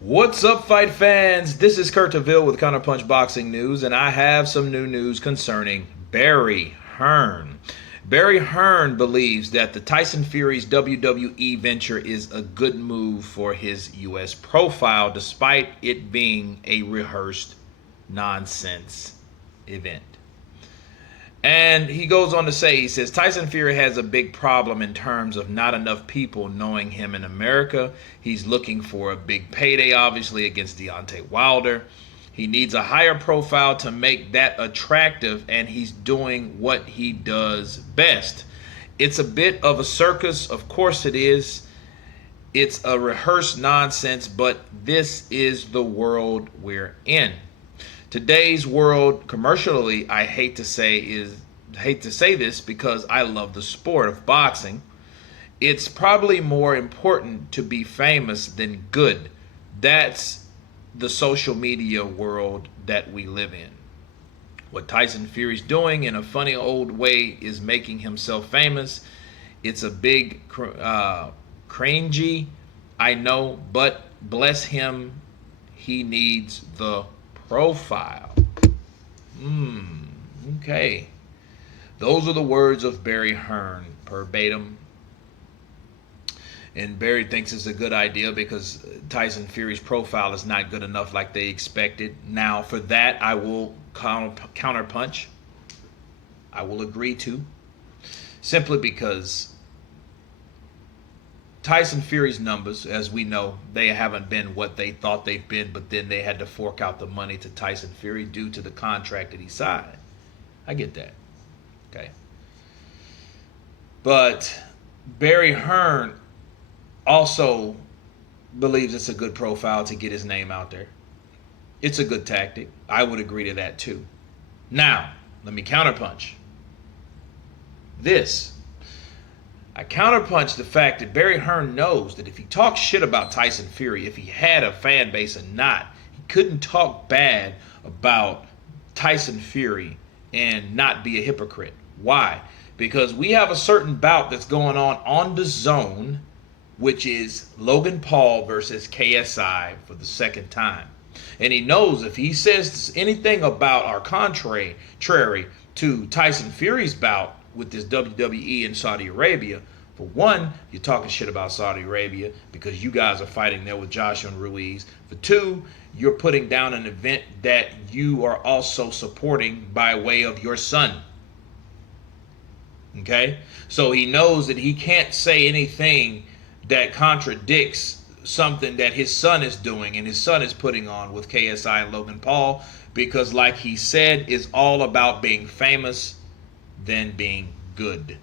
What's up, fight fans? This is Kurt DeVille with Counterpunch Boxing News, and I have some new news concerning Barry Hearn. Barry Hearn believes that the Tyson Fury's WWE venture is a good move for his U.S. profile, despite it being a rehearsed nonsense event. And he goes on to say, he says, Tyson Fury has a big problem in terms of not enough people knowing him in America. He's looking for a big payday, obviously, against Deontay Wilder. He needs a higher profile to make that attractive, and he's doing what he does best. It's a bit of a circus. Of course it is. It's a rehearsed nonsense, but this is the world we're in. Today's world, commercially, I hate to say this because I love the sport of boxing. It's probably more important to be famous than good. That's the social media world that we live in. What Tyson Fury's doing in a funny old way is making himself famous. It's a big cringy, I know, but bless him, he needs the profile. Okay. Those are the words of Barry Hearn, verbatim. And Barry thinks it's a good idea because Tyson Fury's profile is not good enough like they expected. Now, for that, I will counterpunch. I will agree to. Simply because Tyson Fury's numbers, as we know, they haven't been what they thought they've been, but then they had to fork out the money to Tyson Fury due to the contract that he signed. I get that. Okay. But Barry Hearn also believes it's a good profile to get his name out there. It's a good tactic. I would agree to that too. Now, let me counterpunch. I counterpunch the fact that Barry Hearn knows that if he talks shit about Tyson Fury, if he had a fan base or not, he couldn't talk bad about Tyson Fury and not be a hypocrite. Why? Because we have a certain bout that's going on the zone, which is Logan Paul versus KSI for the second time. And he knows if he says anything about our contrary to Tyson Fury's bout with this WWE in Saudi Arabia, for one, you're talking shit about Saudi Arabia because you guys are fighting there with Joshua and Ruiz. For two, you're putting down an event that you are also supporting by way of your son. Okay? So he knows that he can't say anything that contradicts something that his son is doing and his son is putting on with KSI and Logan Paul, because like he said, it's all about being famous than being good.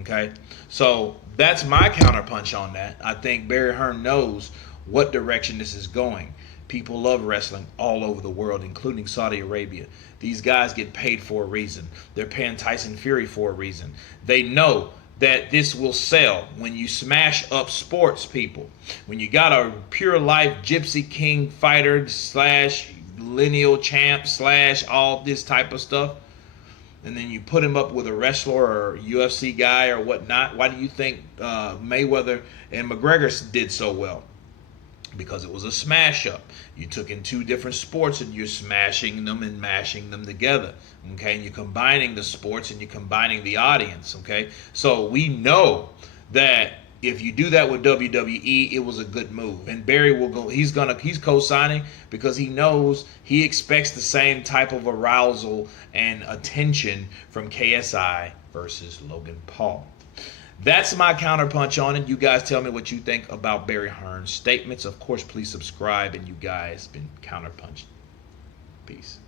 Okay, so that's my counterpunch on that. I think Barry Hearn knows what direction this is going. People love wrestling all over the world, including Saudi Arabia. These guys get paid for a reason. They're paying Tyson Fury for a reason. They know that this will sell when you smash up sports people. When you got a pure life Gypsy King fighter slash lineal champ slash all this type of stuff, and then you put him up with a wrestler or UFC guy or whatnot. Why do you think Mayweather and McGregor did so well? Because it was a smash up. You took in two different sports and you're smashing them and mashing them together. Okay, and you're combining the sports and you're combining the audience. Okay, so we know that if you do that with WWE, it was a good move. And Barry will go. He's co-signing because he knows he expects the same type of arousal and attention from KSI versus Logan Paul. That's my counterpunch on it. You guys tell me what you think about Barry Hearn's statements. Of course, please subscribe, and you guys been counterpunched. Peace.